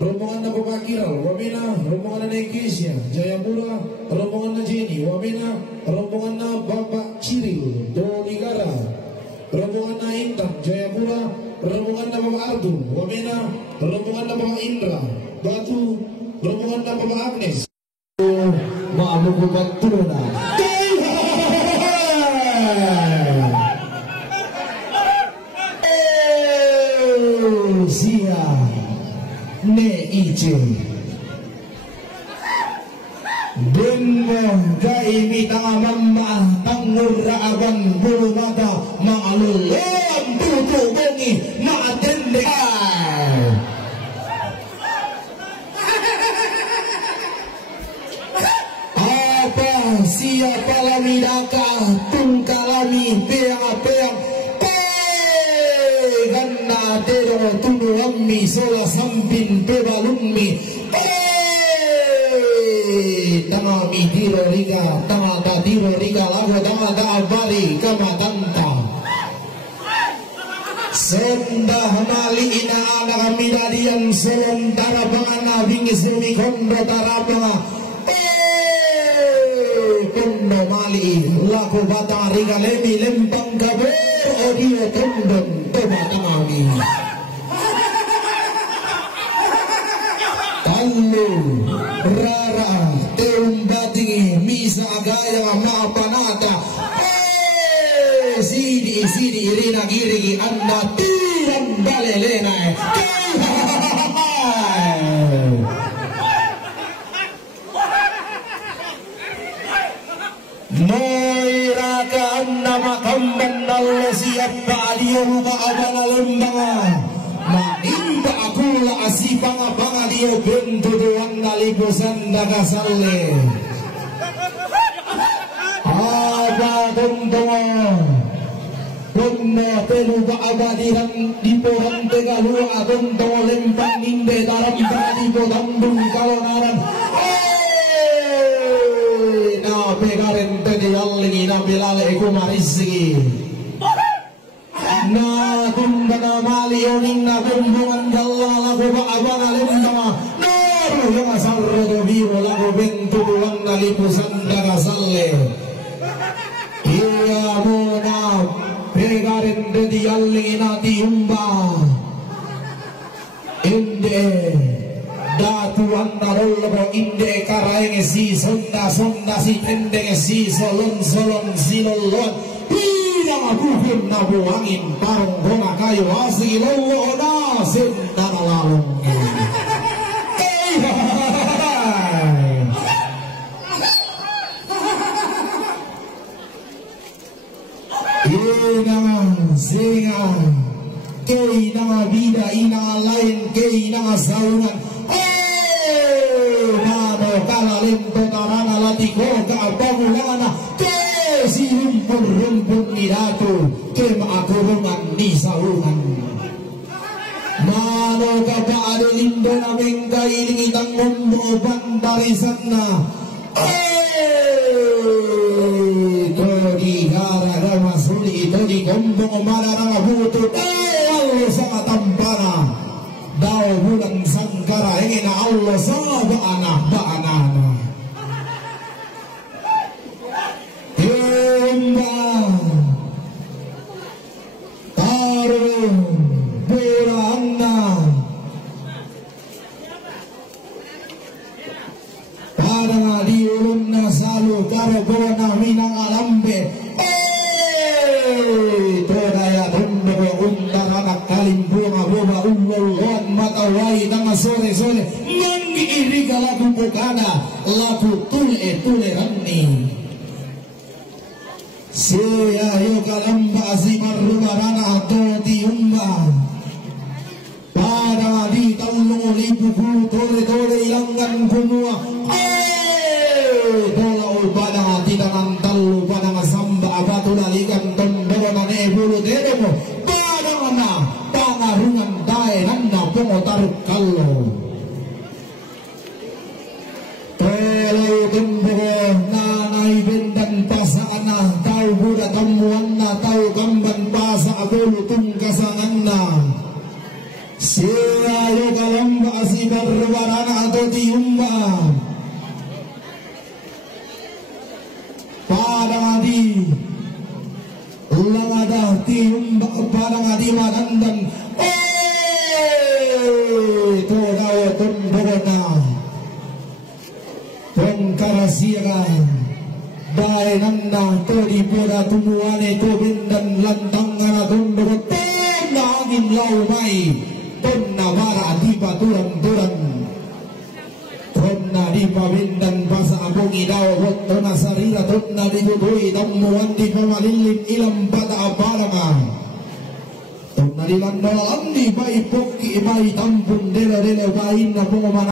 rombongan na Bapak Kiral, wamena rombongan na Indonesia, Jayapura, rombongan na Jenny, wamena rombongan na Bapak Ciril, Doligara, rombongan na Intan, Jayapura, rombongan na Bapak Ardu, wamena rombongan na Bapak Indra, Batu, rombongan na Bapak Agnes. Maamukubat turuna. Sia ne ice Dengo gaimi tangamamba tangurra abang bulu mata ma'alulem tutu bengi ma'atende apa siapa lamidaka tungkalami peang-peang ganna tero tunu ammi sola sampin pebalummi tangami tiro riga tangata tiro riga lago tangata abari kamatanta sonda hamali ina anak kami dadian selontara bangana bingi semi kondo tarabanga kondo mali laku batang riga lemi lempang kaber odio kondon toba tangami Tallu rara teumbati misa gaya mapanata sidi irina girigi anda tiran balelena Moiraka anna makamban Allah siapa dia muka abang lembanga Maimba akula asipanga banga dia bentu doang nalipusan daga salle Aba tontongo Kunna telu ba abadiran di porang tegalua tontongo lempang ninde dalam tadi potambung kalonaran Na pegaren tadi allingi na bilale kumarisigi na kumbana mali oning na kumbungan dalla lagu ba abang alendama naru yang asarro biru lagu bentu duang nalipusan daga salle iya mona pegaren tadi allingi na tiumba inde datu antarollo inde karaenge si sonda si tendenge si solon si lolon yang bukan nabu angin barong goma kayu asli lolo na sendana lalong ina singa kei na vida ina lain kei na saungan nano kala lento tarana latiko ka pamulana si rumpun miratu ke maakurungan di saungan mano kapa ada lindo na mengkailing itang mumbo bandarisan na ito di gara masuli ito di gombong mararang butut Allah sa katampana daw bulan sangkara ingin Allah sa baana Karagona minang alambe todaya tondo undang anak kalimbunga boba ullolon matawai tanga sore mangi iriga lagu bukana lagu tule ranni siya yo kalamba asimar rumarana toti umba para di talung lipuku tole ilangan kumua pada titangan talu pada samba abatu dalikan temboro nane bulu teremo pada mana pangarungan dae nanda pengotar kallo telo temboro nanai bendan pasana tau buda tamuanna tau kamban pasa abulu tungkasanganna siya yo kalamba masih berwarna atau diumbang pada ngadi langada tiumbang pada ngadi madandan itu dawa tundona pengkarasiakan dai nanda to di poda tumuane to bindan lantang ngana tundona tenda angin lau mai tonna bara di paturan-turan tonna di pabindan basa abongi dawa tonna sarira tonna di budui tamuan di pamalilin ilam bata aparama tonna di landalan di bai poki bai tampun dela-dela bai na pengomana